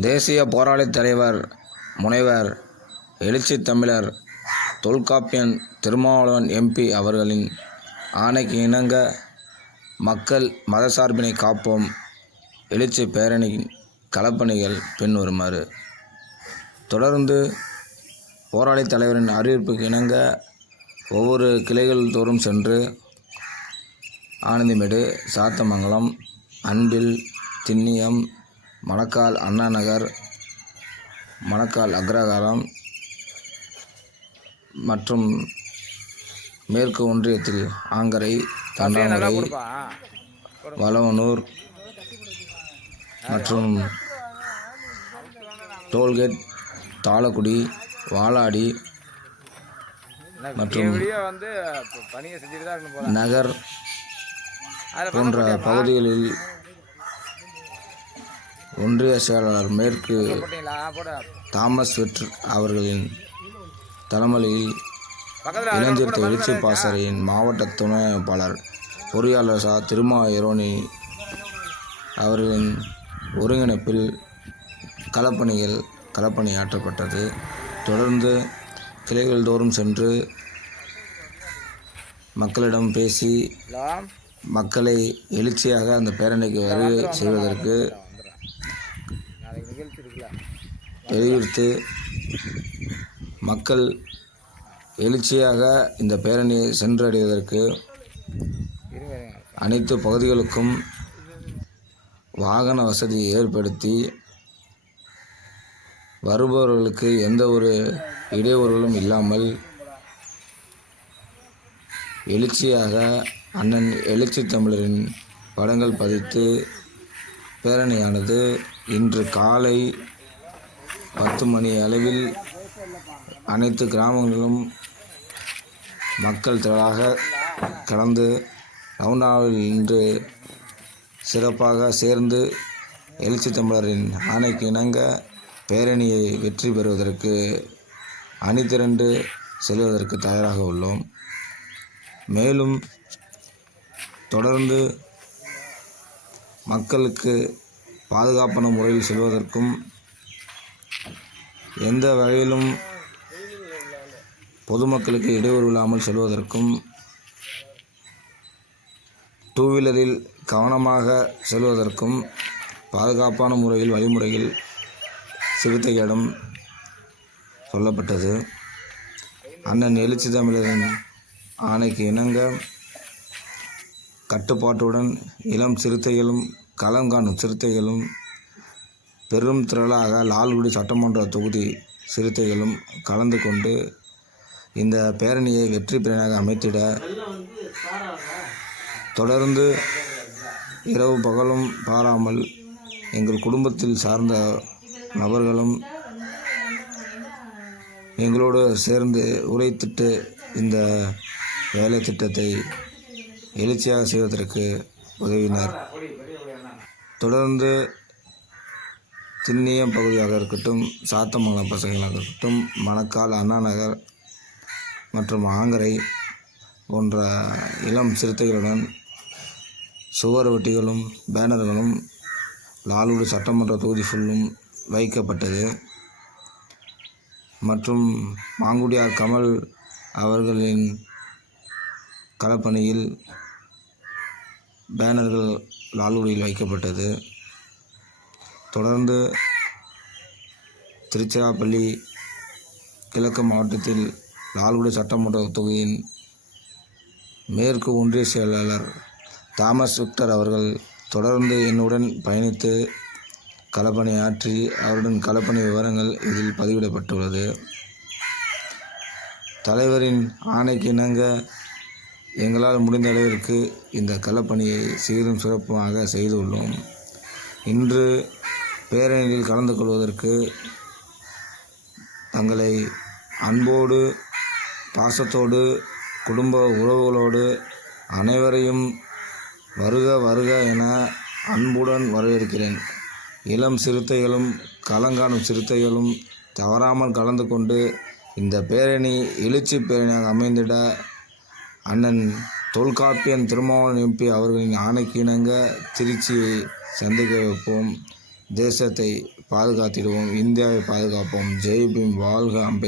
தேசிய போராளித் தலைவர் முனைவர் எழுச்சித் தமிழர் தொல்காப்பியன் திருமாவளவன் எம்பி அவர்களின் ஆணைக்கு இணங்க மக்கள் மதசார்பினை காப்போம். எழுச்சி பேரணியின் களப்பணிகள் பின்வருமாறு. தொடர்ந்து போராளி தலைவரின் அறிவிப்புக்கு இணங்க ஒவ்வொரு கிளைகள் தோறும் சென்று ஆனந்திமேடு சாத்தமங்கலம் அன்பில் திண்ணியம் மணக்கால் அண்ணா நகர் மணக்கால் அக்ரகாரம் மற்றும் மேற்கு ஒன்றியத்தில் ஆங்கரை தண்டாமரை வளவனூர் மற்றும் டோல்கேட் தாளக்குடி வாலாடி மற்றும் நகர் போன்ற பகுதிகளில் ஒன்றிய செயலாளர் மேற்கு தாமஸ் வெற்று அவர்களின் தலைமையில் பக்கத்தில் இளஞ்சிறுத்தை எழுச்சி பாசறையின் மாவட்ட துணை அமைப்பாளர் பொறியாளர் சா. திருமா இரோனி அவர்களின் ஒருங்கிணைப்பில் களப்பணிகள் களப்பணியாற்றப்பட்டது. தொடர்ந்து கிளைகள் தோறும் சென்று மக்களிடம் பேசி மக்களை எழுச்சியாக அந்த பேரணிக்கு வருகை செய்வதற்கு நாளைக்கு மக்கள் எழுச்சியாக இந்த பேரணியை சென்றடைவதற்கு அனைத்து பகுதிகளுக்கும் வாகன வசதி ஏற்படுத்தி வருபவர்களுக்கு எந்த ஒரு இடையூறுகளும் இல்லாமல் எழுச்சியாக அண்ணன் எழுச்சி தமிழரின் படங்கள் பதித்து பேரணியானது இன்று காலை பத்து மணி அளவில் அனைத்து கிராமங்களிலும் மக்கள் திரளாக கலந்து ரவுண்டாவில் இன்று சிறப்பாக சேர்ந்து எழுச்சி தமிழரின் ஆணைக்கு இணங்க பேரணியை வெற்றி பெறுவதற்கு அணிதிரண்டு செல்வதற்கு தயாராக உள்ளோம். மேலும் தொடர்ந்து மக்களுக்கு பாதுகாப்பான முறையில் செல்வதற்கும் எந்த வகையிலும் பொதுமக்களுக்கு இடையூறு இல்லாமல் செல்வதற்கும் டூ வீலரில் கவனமாக செல்வதற்கும் பாதுகாப்பான முறையில் வழிமுறையில் சிறுத்தையிடம் சொல்லப்பட்டது. அண்ணன் எழுச்சி தமிழரின் ஆணைக்கு இணங்க கட்டுப்பாட்டுடன் இளம் சிறுத்தைகளும் களம் காணும் சிறுத்தைகளும் பெரும் திரளாக லால்குடி சட்டமன்ற தொகுதி சிறுத்தைகளும் கலந்து கொண்டு இந்த பேரணியை வெற்றி பேரணியாக அமைத்திட தொடர்ந்து இரவு பகலும் பாராமல் எங்கள் குடும்பத்தில் சார்ந்த நபர்களும் எங்களோடு சேர்ந்து உரைத்திட்டு இந்த வேலை திட்டத்தை எழுச்சியாக செய்வதற்கு உதவினர். தொடர்ந்து திண்ணியம் பகுதியாக இருக்கட்டும் சாத்தமங்கலம் பசங்களாக இருக்கட்டும் மணக்கால் அண்ணா நகர் மற்றும் ஆங்கரை போன்ற இளம் சிறுத்தைகளுடன் சுவர் வெட்டிகளும் பேனர்களும் லாலூடு சட்டமன்ற தொகுதி ஃபுல்லும் வைக்கப்பட்டது. மற்றும் மாங்குடியார் கமல் அவர்களின் களப்பணியில் பேனர்கள் லால்குடியில் வைக்கப்பட்டது. தொடர்ந்து திருச்சிராப்பள்ளி கிழக்கு மாவட்டத்தில் லால்குடி சட்டமன்ற தொகுதியின் மேற்கு ஒன்றிய செயலாளர் தாமஸ் விக்டர் அவர்கள் தொடர்ந்து என்னுடன் பயணித்து களப்பணி ஆற்றி அவருடன் களப்பணி விவரங்கள் இதில் பதிவிடப்பட்டுள்ளது. தலைவரின் ஆணைக்கு இணங்க எங்களால் முடிந்த அளவிற்கு இந்த களப்பணியை சீரும் சிறப்புமாக செய்துள்ளோம். இன்று பேரணியில் கலந்து கொள்வதற்கு தங்களை அன்போடு பாசத்தோடு குடும்ப உறவுகளோடு அனைவரையும் வருக வருக என அன்புடன் வரவேற்கிறேன். இளம் சிறுத்தைகளும் களங்காணும் சிறுத்தைகளும் தவறாமல் கலந்து கொண்டு இந்த பேரணி எழுச்சி பேரணியாக அமைந்திட அண்ணன் தொல்காப்பியன் திருமாவளவன் எம்பி அவர்களின் ஆணைக்கு இணங்க திருச்சியை சந்திக்க வைப்போம். தேசத்தை பாதுகாத்திடுவோம். இந்தியாவை பாதுகாப்போம். ஜெய்பீம் வாழ்க அம்பே